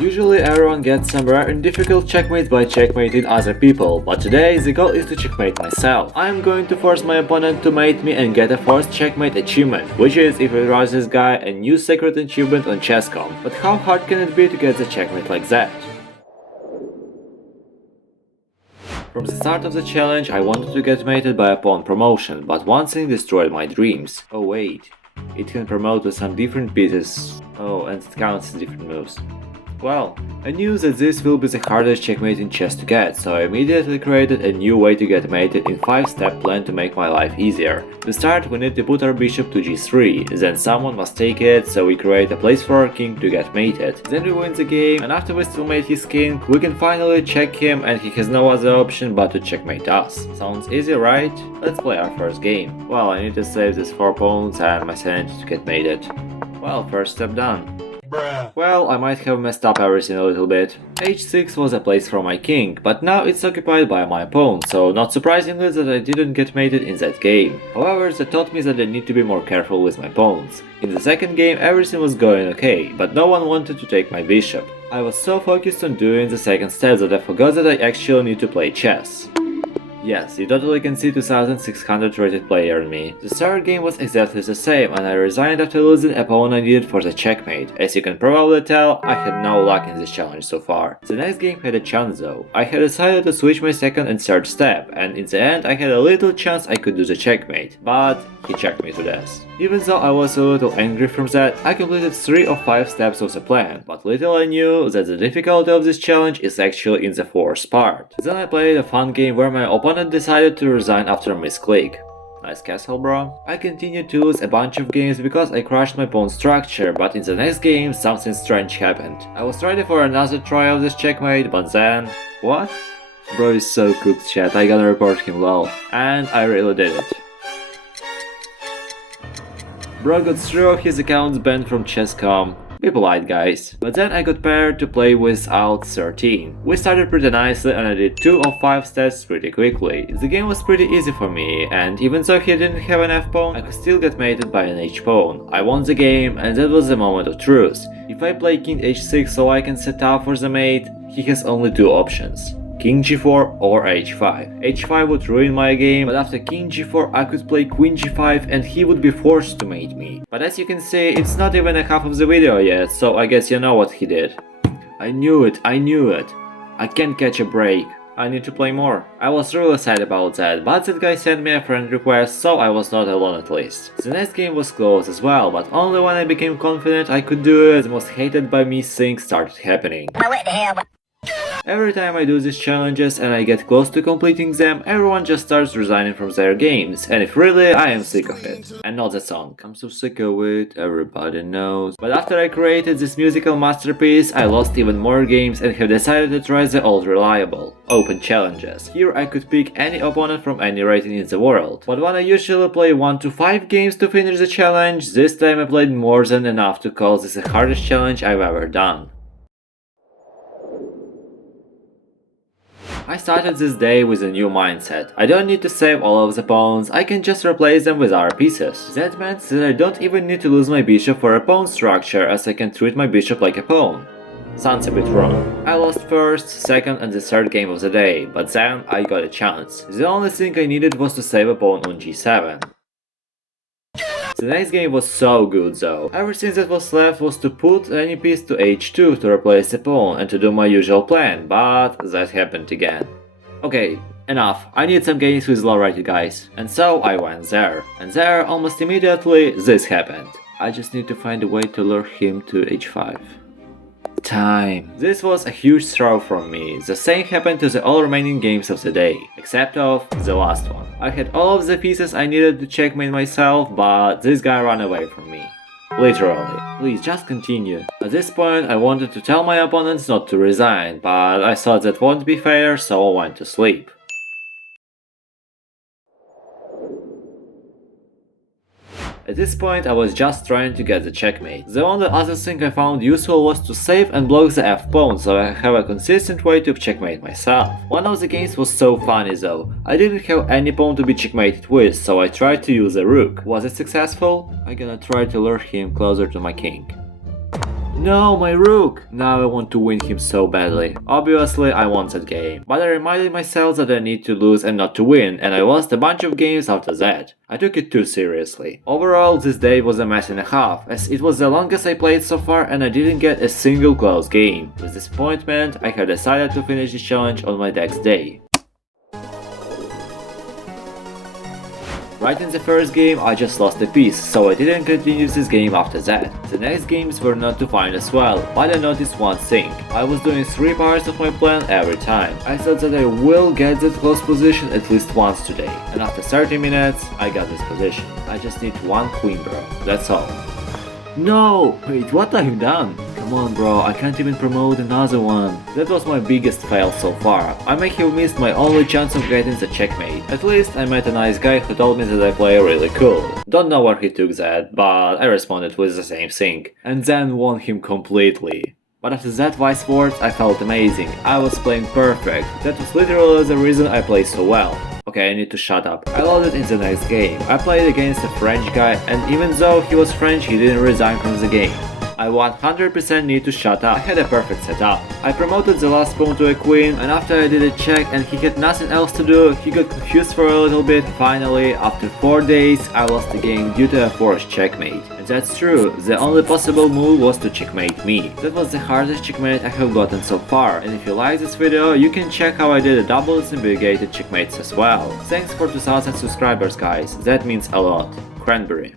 Usually everyone gets some rare and difficult checkmates by checkmating other people, but today the goal is to checkmate myself. I am going to force my opponent to mate me and get a forced checkmate achievement, which is if it runs this guy a new secret achievement on Chess.com. But how hard can it be to get the checkmate like that? From the start of the challenge I wanted to get mated by a pawn promotion, but one thing destroyed my dreams. Oh wait, it can promote with some different pieces. Oh, and it counts as different moves. Well, I knew that this will be the hardest checkmate in chess to get, so I immediately created a new way to get mated in 5-step plan to make my life easier. To start, we need to put our bishop to g3, then someone must take it, so we create a place for our king to get mated. Then we win the game, and after we still mate his king, we can finally check him and he has no other option but to checkmate us. Sounds easy, right? Let's play our first game. Well, I need to save these 4 pawns and my sanity to get mated. Well, first step done. Well, I might have messed up everything a little bit. h6 was a place for my king, but now it's occupied by my pawn, so not surprisingly that I didn't get mated in that game. However, that taught me that I need to be more careful with my pawns. In the second game everything was going okay, but no one wanted to take my bishop. I was so focused on doing the second step that I forgot that I actually need to play chess. Yes, you totally can see 2600 rated player in me. The third game was exactly the same, and I resigned after losing a pawn I needed for the checkmate. As you can probably tell, I had no luck in this challenge so far. The next game had a chance though. I had decided to switch my second and third step, and in the end I had a little chance I could do the checkmate, but he checked me to death. Even though I was a little angry from that, I completed 3 of 5 steps of the plan, but little I knew that the difficulty of this challenge is actually in the 4th part. Then I played a fun game where my opponent decided to resign after a misclick. Nice castle, bro. I continued to lose a bunch of games because I crushed my pawn structure, but in the next game something strange happened. I was ready for another try of this checkmate, but then... What? Bro is so cooked, chat, I gonna report him lol. And I really did it. Bro got 3 of his accounts banned from Chess.com. Be polite, guys. But then I got paired to play with Alt 13. We started pretty nicely and I did 2 of 5 steps pretty quickly. The game was pretty easy for me, and even though he didn't have an F pawn, I could still get mated by an H pawn. I won the game, and that was the moment of truth. If I play King H6 so I can set up for the mate, he has only 2 options. King g4 or h5. h5 would ruin my game, but after king g4 I could play queen g5 and he would be forced to mate me. But as you can see, it's not even a half of the video yet, so I guess you know what he did. I knew it. I can't catch a break. I need to play more. I was really sad about that, but that guy sent me a friend request, so I was not alone at least. The next game was close as well, but only when I became confident I could do it, the most hated by me thing started happening. Every time I do these challenges and I get close to completing them, everyone just starts resigning from their games, and if really, I am sick of it. And not the song. I'm so sick of it, everybody knows. But after I created this musical masterpiece, I lost even more games and have decided to try the old reliable, open challenges. Here I could pick any opponent from any rating in the world. But when I usually play 1 to 5 games to finish the challenge, this time I played more than enough to call this the hardest challenge I've ever done. I started this day with a new mindset. I don't need to save all of the pawns, I can just replace them with other pieces. That meant that I don't even need to lose my bishop for a pawn structure, as I can treat my bishop like a pawn. Sounds a bit wrong. I lost first, second and the third game of the day, but then I got a chance. The only thing I needed was to save a pawn on g7. The next game was so good though. Everything that was left was to put any piece to h2 to replace the pawn and to do my usual plan, but that happened again. Okay, enough. I need some games with low rated guys. And so I went there. And there, almost immediately, this happened. I just need to find a way to lure him to h5. Time. This was a huge throw from me. The same happened to the all remaining games of the day, except of the last one. I had all of the pieces I needed to checkmate myself, but this guy ran away from me. Literally. Please just continue. At this point I wanted to tell my opponents not to resign, but I thought that won't be fair, so I went to sleep. At this point I was just trying to get the checkmate. The only other thing I found useful was to save and block the f-pawn, so I have a consistent way to checkmate myself. One of the games was so funny though. I didn't have any pawn to be checkmated with, so I tried to use a rook. Was it successful? I'm gonna try to lure him closer to my king. No, my rook! Now I want to win him so badly. Obviously, I won that game, but I reminded myself that I need to lose and not to win, and I lost a bunch of games after that. I took it too seriously. Overall, this day was a mess and a half, as it was the longest I played so far and I didn't get a single close game. With disappointment, I have decided to finish this challenge on my next day. Right in the first game I just lost a piece, so I didn't continue this game after that. The next games were not too fine as well, but I noticed one thing. I was doing 3 parts of my plan every time. I thought that I will get that close position at least once today, and after 30 minutes I got this position. I just need one queen, bro, that's all. No! Wait, what have you done? Come on, bro, I can't even promote another one. That was my biggest fail so far. I may have missed my only chance of getting the checkmate. At least I met a nice guy who told me that I play really cool. Don't know where he took that, but I responded with the same thing. And then won him completely. But after that vice word, I felt amazing. I was playing perfect. That was literally the reason I played so well. Okay, I need to shut up. I loaded in the next game. I played against a French guy, and even though he was French, he didn't resign from the game. I 100% need to shut up. I had a perfect setup. I promoted the last pawn to a queen, and after I did a check and he had nothing else to do, he got confused for a little bit. Finally, after 4 days, I lost the game due to a forced checkmate. And that's true, the only possible move was to checkmate me. That was the hardest checkmate I have gotten so far, and if you like this video, you can check how I did a double symbiogated checkmates as well. Thanks for 2000 subscribers, guys, that means a lot. Cranberry.